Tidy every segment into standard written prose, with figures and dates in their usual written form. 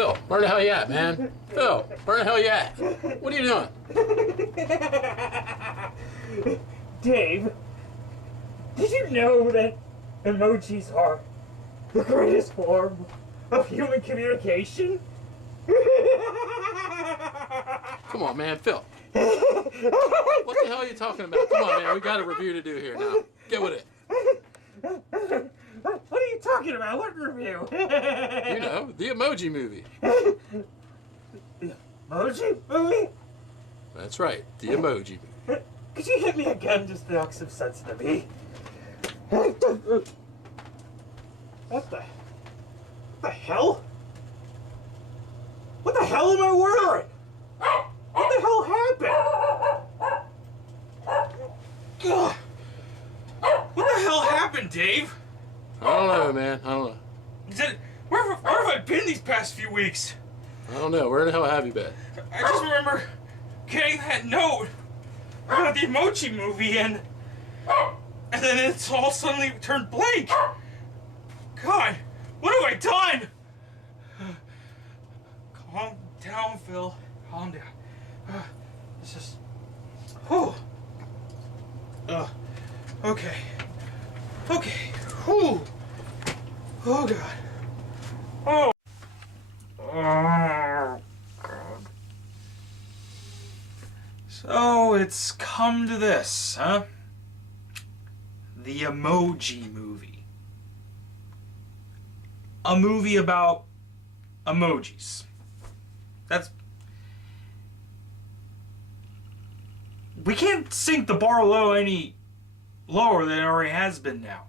Phil, where the hell you at, man? Phil, where the hell you at? What are you doing? Dave, did you know that emojis are the greatest form of human communication? Come on, man, Phil. What the hell are you talking about? Come on, man, we got a review to do here now. Get with it. What are you talking about? What review? You know, the Emoji Movie. Emoji Movie? That's right, the Emoji Movie. Could you hit me again just to knock some sense into me? What the hell? What the hell am I wearing? What the hell happened? Ugh. What the hell happened, Dave? I don't know, man. I don't know. Where have I been these past few weeks? I don't know. Where the hell have you been? I just remember getting that note about the Emoji Movie and then it's all suddenly turned blank. God, what have I done? Calm down, Phil. Calm down. It's just... Whew. Okay. Okay. Whew. Oh, God. Oh. So, it's come to this, huh? The Emoji Movie. A movie about emojis. We can't sink the bar low any lower than it already has been now.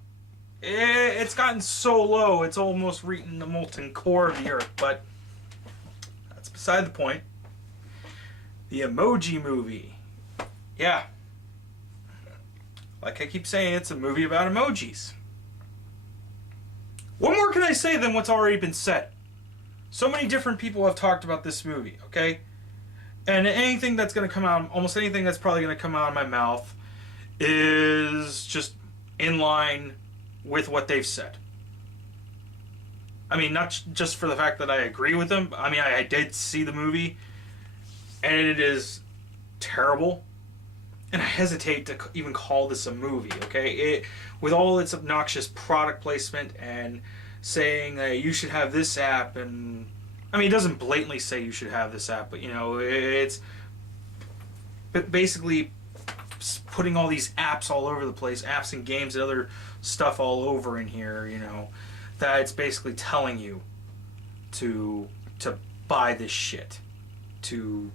It's gotten so low, it's almost reaching the molten core of the earth, but that's beside the point. The Emoji Movie. Yeah. Like I keep saying, it's a movie about emojis. What more can I say than what's already been said? So many different people have talked about this movie, okay? And anything that's going to come out, almost anything that's probably going to come out of my mouth is just in line with what they've said. I mean, not just for the fact that I agree with them. I mean, I did see the movie, and it is terrible. And I hesitate to even call this a movie, okay? With all its obnoxious product placement and saying you should have this app, and I mean, it doesn't blatantly say you should have this app, but you know, it's basically putting all these apps all over the place, apps and games and other stuff all over in here, you know, that it's basically telling you to buy this shit, to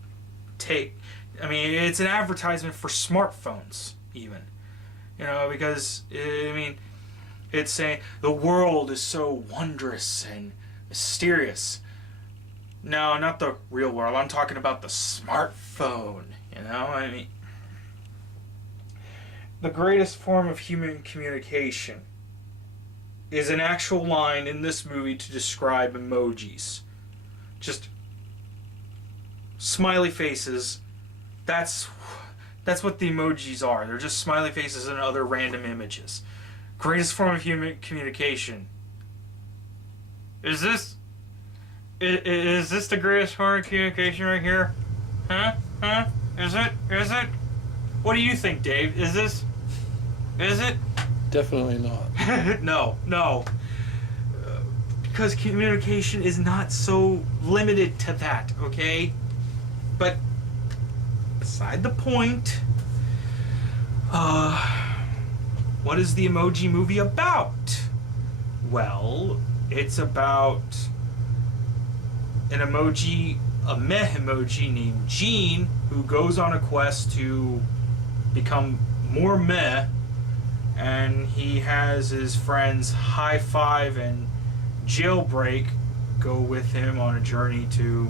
take. I mean, it's an advertisement for smartphones, even. You know, because, I mean, it's saying the world is so wondrous and mysterious. No, not the real world. I'm talking about the smartphone, you know? I mean, the greatest form of human communication is an actual line in this movie to describe emojis. Just smiley faces. That's what the emojis are. They're just smiley faces and other random images. Greatest form of human communication. Is this the greatest form of communication right here? Huh? Is it? What do you think, Dave? Is it? Definitely not. No. Because communication is not so limited to that, okay? But beside the point, what is the Emoji Movie about? Well, it's about a meh emoji named Gene, who goes on a quest to become more meh, and he has his friends High Five and Jailbreak go with him on a journey to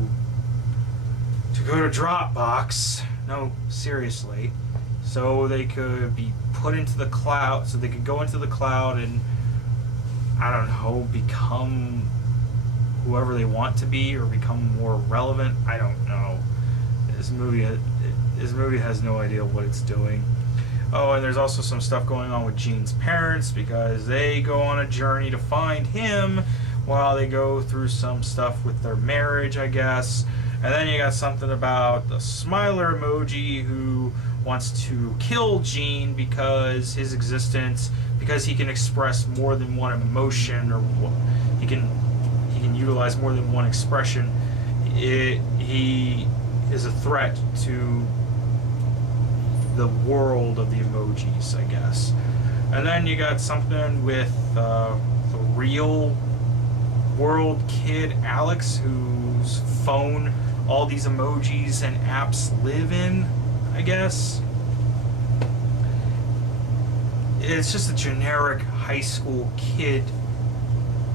go to Dropbox. No, seriously. So they could be put into the cloud, so they could go into the cloud and, I don't know, become whoever they want to be or become more relevant. I don't know. This movie has no idea what it's doing. Oh, and there's also some stuff going on with Gene's parents because they go on a journey to find him while they go through some stuff with their marriage, I guess. And then you got something about the smiler emoji who wants to kill Gene because his existence, because he can express more than one emotion, or he can utilize more than one expression. He is a threat to the world of the emojis, I guess. And then you got something with the real world kid Alex, whose phone all these emojis and apps live in, I guess. It's just a generic high school kid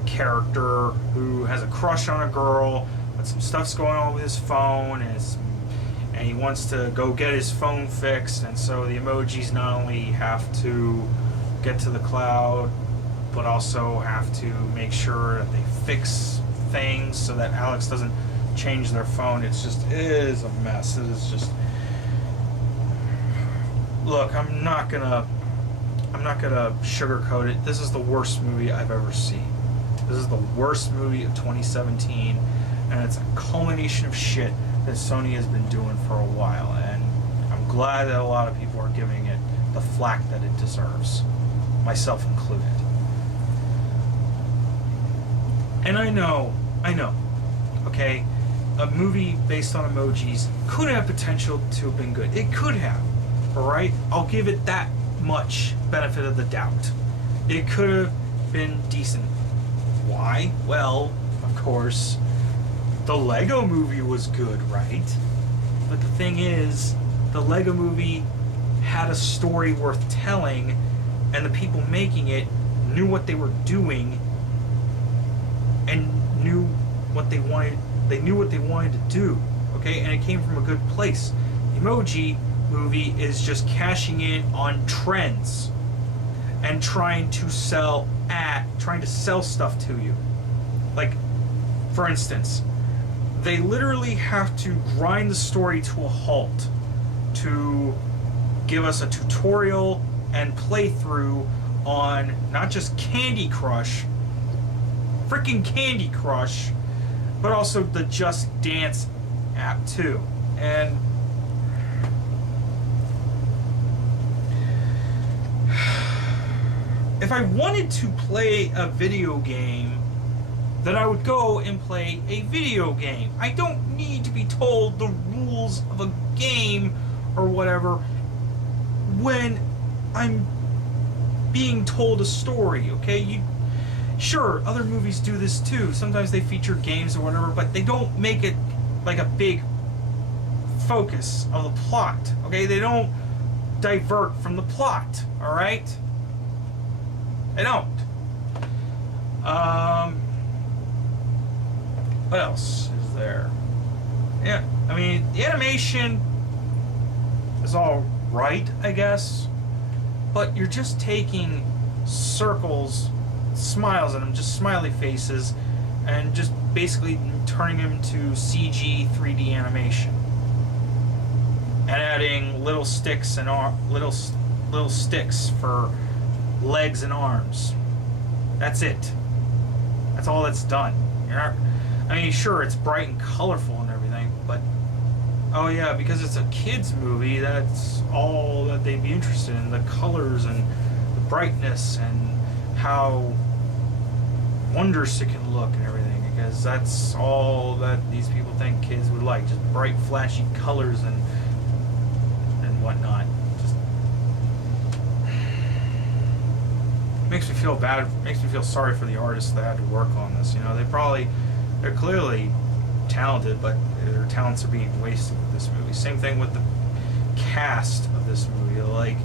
character who has a crush on a girl, but some stuff's going on with his phone, and he wants to go get his phone fixed, and so the emojis not only have to get to the cloud, but also have to make sure that they fix things so that Alex doesn't change their phone. It is a mess. It is just... Look, I'm not gonna sugarcoat it. This is the worst movie I've ever seen. This is the worst movie of 2017, and it's a culmination of shit that Sony has been doing for a while, and I'm glad that a lot of people are giving it the flack that it deserves, myself included. And I know, okay, a movie based on emojis could have potential to have been good. It could have, alright? I'll give it that much benefit of the doubt. It could have been decent. Why? Well, of course, the Lego movie was good, right? But the thing is, the Lego movie had a story worth telling, and the people making it knew what they were doing and knew what they wanted. They knew what they wanted to do, okay? And it came from a good place. The Emoji Movie is just cashing in on trends and trying to sell stuff to you. Like, for instance, they literally have to grind the story to a halt to give us a tutorial and playthrough on not just Candy Crush, freaking Candy Crush, but also the Just Dance app too. And if I wanted to play a video game, then I would go and play a video game. I don't need to be told the rules of a game or whatever when I'm being told a story, okay? Sure, other movies do this too. Sometimes they feature games or whatever, but they don't make it like a big focus of the plot, okay? They don't divert from the plot, alright? They don't. What else is there? Yeah, I mean, the animation is all right, I guess, but you're just taking circles, smiles in them, just smiley faces, and just basically turning them to CG 3D animation, and adding little sticks and little sticks for legs and arms. That's it. That's all that's done. I mean, sure, it's bright and colorful and everything, but oh yeah, because it's a kids movie, that's all that they'd be interested in, the colors and the brightness and how wondrous it can look and everything, because that's all that these people think kids would like, just bright, flashy colors and whatnot. Just makes me feel bad, makes me feel sorry for the artists that had to work on this. You know, they're clearly talented, but their talents are being wasted with this movie. Same thing with the cast of this movie. Like,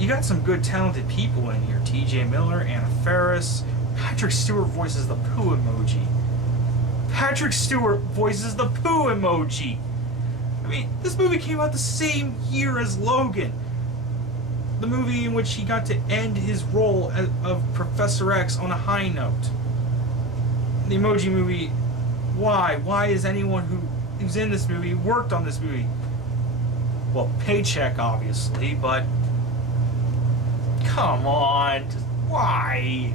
you got some good talented people in here. T.J. Miller, Anna Faris, Patrick Stewart voices the poo emoji. Patrick Stewart voices the poo emoji. I mean, this movie came out the same year as Logan, the movie in which he got to end his role of Professor X on a high note. The Emoji Movie, why? Why is anyone who's in this movie worked on this movie? Well, paycheck, obviously, but come on, just why?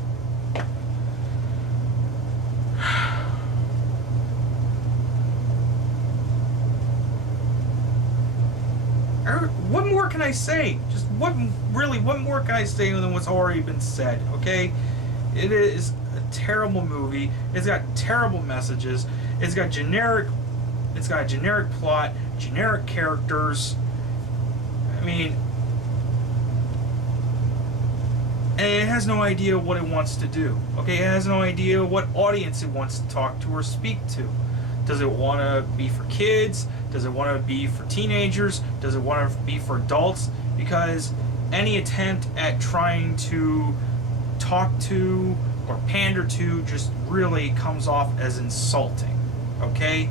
What more can I say? Just what more can I say than what's already been said? Okay, it is a terrible movie. It's got terrible messages. It's got a generic plot, generic characters. I mean, and it has no idea what it wants to do. Okay, it has no idea what audience it wants to talk to or speak to. Does it want to be for kids? Does it want to be for teenagers? Does it want to be for adults? Because any attempt at trying to talk to or pander to just really comes off as insulting. Okay?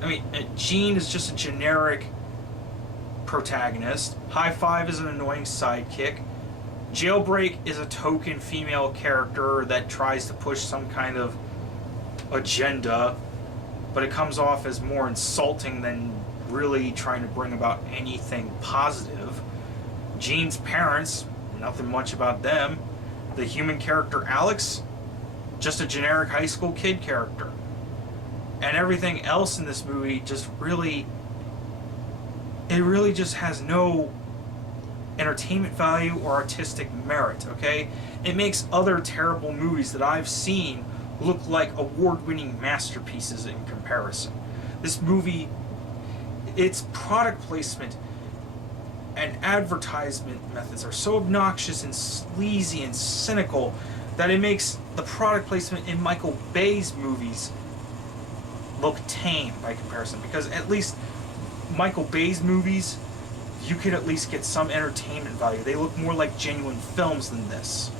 I mean, Gene is just a generic protagonist. High Five is an annoying sidekick. Jailbreak is a token female character that tries to push some kind of agenda, but it comes off as more insulting than really trying to bring about anything positive. Gene's parents, nothing much about them. The human character Alex, just a generic high school kid character. And everything else in this movie just really just has no entertainment value or artistic merit, okay? It makes other terrible movies that I've seen look like award-winning masterpieces in comparison. This movie, its product placement and advertisement methods are so obnoxious and sleazy and cynical that it makes the product placement in Michael Bay's movies look tame by comparison, because at least Michael Bay's movies, you can at least get some entertainment value. They look more like genuine films than this.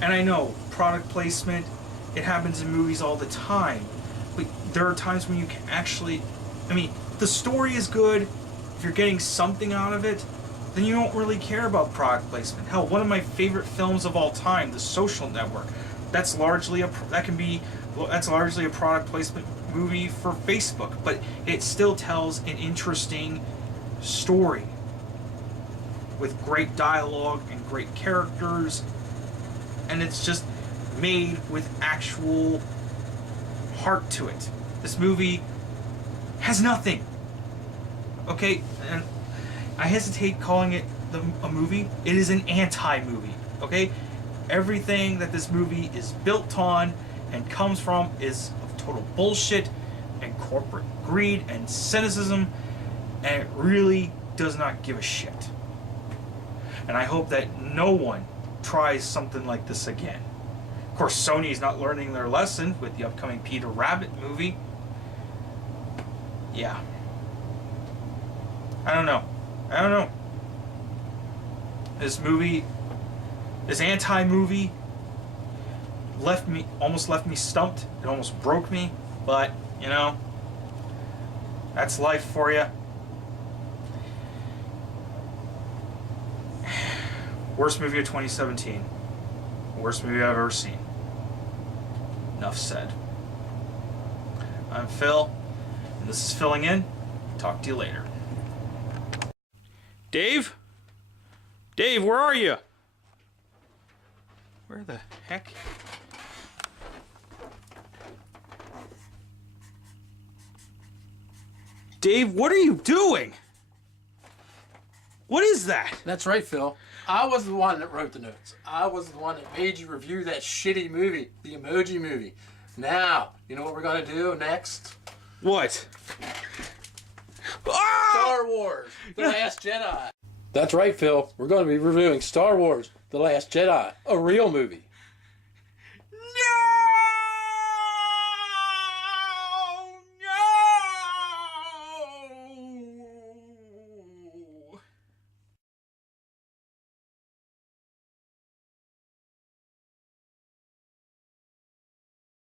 And I know, product placement, it happens in movies all the time. But there are times when you can actually... I mean, the story is good. If you're getting something out of it, then you don't really care about product placement. Hell, one of my favorite films of all time, The Social Network, that's largely a product placement movie for Facebook, but it still tells an interesting story with great dialogue and great characters, and it's just made with actual heart to it. This movie has nothing. Okay, and I hesitate calling it a movie. It is an anti-movie. Okay, everything that this movie is built on and comes from is of total bullshit and corporate greed and cynicism, and it really does not give a shit. And I hope that no one tries something like this again. Of course, Sony's not learning their lesson with the upcoming Peter Rabbit movie. Yeah. I don't know. This anti-movie almost left me stumped. It almost broke me, but, you know, that's life for you. Worst movie of 2017. Worst movie I've ever seen. Enough said. I'm Phil, and this is Filling In. Talk to you later. Dave? Dave, where are you? Where the heck? Dave, what are you doing? What is that? That's right, Phil. I was the one that wrote the notes. I was the one that made you review that shitty movie, the Emoji Movie. Now, you know what we're going to do next? What? Star Wars, The Last Jedi. That's right, Phil. We're going to be reviewing Star Wars, The Last Jedi, a real movie.